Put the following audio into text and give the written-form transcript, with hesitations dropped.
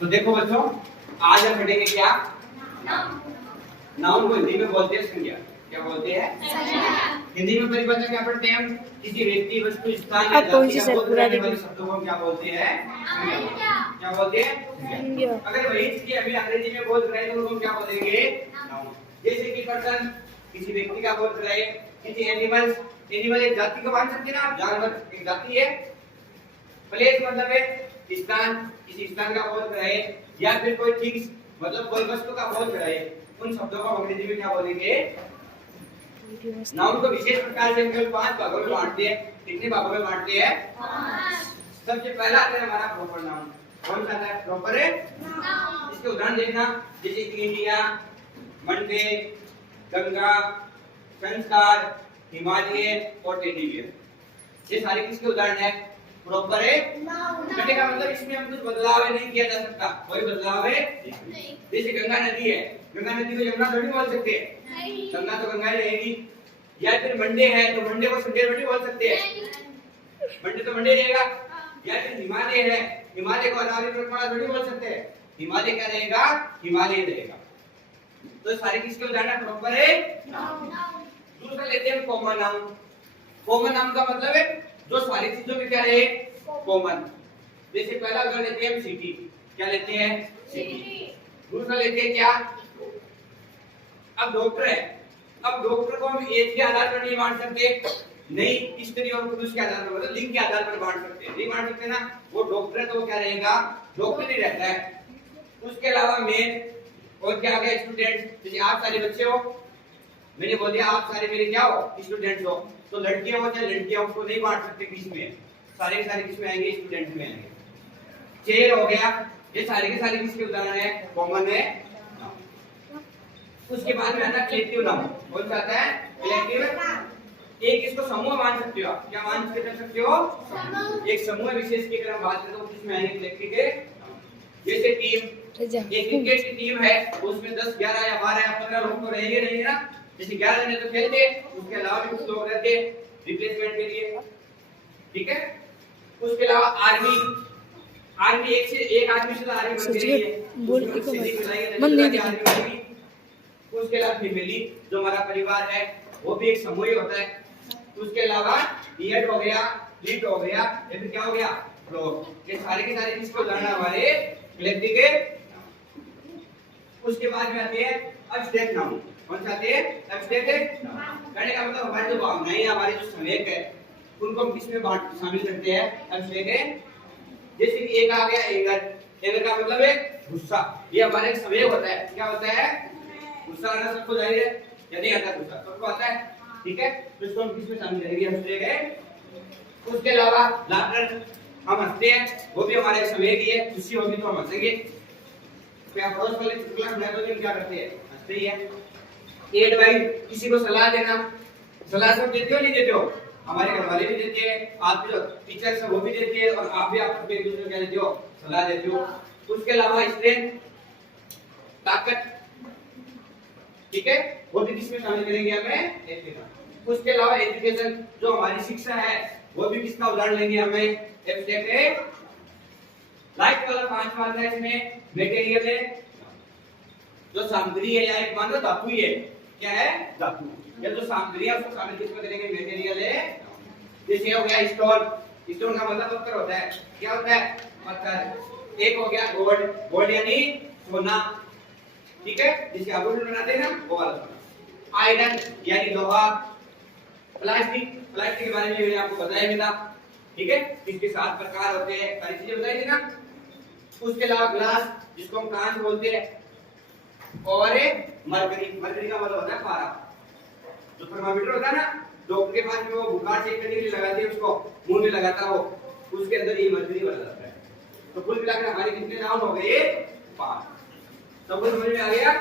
तो देखो बच्चों, आज हम पढ़ेंगे क्या? नाउन को हिंदी में बोलते हैं संज्ञा। क्या बोलते हैं? हिंदी में परिभाषा क्या पढ़ते हैं हम? किसी व्यक्ति, वस्तु, स्थान या जाति का बोध कराने वाले शब्दों को हम क्या बोलते हैं? क्या बोलते हैं? अगर वही चीज अभी अंग्रेजी में बोल रहे हैं तो हम क्या बोलेंगे? नाउन। जैसे कि पर्सन, किसी व्यक्ति का बोल रहे हैं, किसी एनिमल, एनिमल एक जाति को मान सकते हैं ना, जानवर एक जाति है। प्लेस मतलब है स्थान, किसी स्थान का बोल रहे हैं, या फिर कोई थिंग्स मतलब कोई वस्तु का बोल रहे हैं, उन शब्दों को अंग्रेजी में क्या बोलेंगे? नाउन को विशेष प्रकार से हम केवल 5 भागों में बांटते हैं। कितने भागों में बांटते हैं? 5। सबसे पहला आता है हमारा प्रॉपर नाउन। कौन सा है प्रॉपर है? नाउन। इसके उदाहरण देखना, जैसे इंडिया, मंडे, गंगा, संस्कार, हिमालय और टेडी बियर। ये सारे किसके उदाहरण है? प्रॉपर है नाउन। कहने का मतलब इसमें हम कुछ बदलाव नहीं किया जा सकता, कोई बदलाव है नहीं। जैसे गंगा नदी है, गंगा नदी को यमुना थोड़ी बोल सकते हैं, गंगा तो गंगा ही रहेगी। या फिर मंडे है तो मंडे को संडे थोड़ी बोल सकते हैं, मंडे तो मंडे रहेगा। या फिर हिमालय है, हिमालय को अनावृत पर्वतमाला थोड़ी बोल सकते हैं, हिमालय क्या रहेगा? हिमालय रहेगा। तो सारे किसके उदाहरण है? प्रॉपर है नाउन। दूसरा लेते हैं कॉमन नाउन। कॉमन नाउन का मतलब है जो सारी चीजों में क्या रहे? कॉमन। जैसे पहला उदाहरण लेते हैं सिटी। क्या लेते हैं? सिटी। दूसरा लेते हैं क्या? अब डॉक्टर है, अब डॉक्टर को हम एज के आधार पर नहीं बांट सकते, नहीं स्त्री और पुरुष के आधार पर, मतलब लिंग के आधार पर बांट सकते हैं, नहीं बांट सकते ना। वो डॉक्टर है तो वो क्या रहेगा? डॉक्टर ही रहता है। उसके अलावा मेन और क्या आ गया? स्टूडेंट। जैसे आप सारे बच्चे हो, मैंने बोल दिया आप सारे मेरे क्या हो? स्टूडेंट्स हो। तो लड़कियां हो चाहे लड़कियां हो, उसको नहीं बांट सकते किस में, सारे के सारे किस में आएंगे? स्टूडेंट में आएंगे। चेयर हो गया, ये सारे के सारे किसके उदाहरण है? कॉमन है। उसके बाद में आता है कलेक्टिव नाउन। कौन सा आता है? कलेक्टिव। एक इसको समूह मान सकते हो आप। क्या मान सकते हो? समूह। एक समूह विशेष की अगर हम बात करें तो किसमें आएंगे? कलेक्टिव के। जैसे टीम, एक क्रिकेट की टीम है, उसमें 10, 11 या 12 या 15 लोग तो रहेंगे ना। जैसे 11 जने तो खेलते, उसके अलावा भी कुछ लोग रहते रिप्लेसमेंट के लिए, ठीक है। उसके अलावा आर्मी, आर्मी एक आदमी से आर्मी बन गई है, उसके अलावा फैमिली जो हमारा परिवार है वो भी एक समूह ही होता है। उसके अलावा ईएड हो गया, लीड हो गया, या फिर क्या हो गया? फ्लोर। ये सारे के सारे किसको उदाहरण हमारे कलेक्टिव के। उसके बाद में आते हैं एब्स्ट्रैक्ट नाउन। कौन सा आते हैं? Abstract noun. कहने का मतलब हमारी जो भावनाएं हैं, हमारे जो संवेग है, उनको हम किस में शामिल करते हैं? एब्स्ट्रैक्ट। जैसे कि एक आ गया एंगर। एंगर का मतलब है गुस्सा। ये हमारे एक संवेग होता है। क्या होता है? गुस्सा आना सबको जाहिर है, या नहीं आता? गुस्सा सबको आता है, ठीक है। तो इसको हम किस में शामिल करेंगे? एब्स्ट्रैक्ट। उसके अलावा लाफ्टर, हम हंसते हैं, वो भी हमारे संवेग ही है। खुशी होगी तो हम हंसेंगे। क्या पड़ोस वाले चुटकुला सुनाते हैं, क्या करते हैं? हंसते ही है। एडवाइस, किसी को सलाह देना। सलाह सब देते हो नहीं देते हो? हमारे घर वाले भी देते हैं, आपके जो टीचर्स हैं वो भी देते हैं, और आप भी आपस में एक दूसरे को क्या देते हो? सलाह देते हो। उसके अलावा स्ट्रेंथ, ताकत, ठीक है, वो भी किसमें शामिल करेंगे हमें? एजुकेशन। उसके अलावा एजुकेशन जो हमारी शिक्षा है, वो भी किसका उदाहरण लेंगे हमें? एब्स्ट्रैक्ट है। लाइक वाला 5वां आता है इसमें मटेरियल है, जो सामग्री है, या एक मान लो धातु ही है। क्या है? धातु। या जो सामग्री है उसको शामिल किसमें करेंगे? मटेरियल है। जैसे हो गया स्टोन, स्टोन का मतलब पत्थर होता है। क्या होता है? पत्थर। एक हो गया गोल्ड, गोल्ड यानी सोना, ठीक है, जिसके आभूषण बनाते हैं ना, वो वाला सोना। आयरन यानी लोहा। प्लास्टिक, प्लास्टिक के बारे में मैंने आपको बताया भी था, ठीक है, इसके 7 प्रकार होते हैं, सारी चीजें बताई थी ना। उसके अलावा ग्लास, जिसको हम कांच बोलते हैं, और मरकरी। मरकरी का मतलब होता है पारा। जो थर्मामीटर होता है ना, डॉक्टर के पास में वो बुखार चेक करने के लिए लगाते हैं, उसको मुंह में लगाता हो, उसके अंदर ये मरकरी भरा जाता है। तो कुल मिलाकर हमारे कितने नाउन हो गए? 5। सब कुछ समझ में आ गया?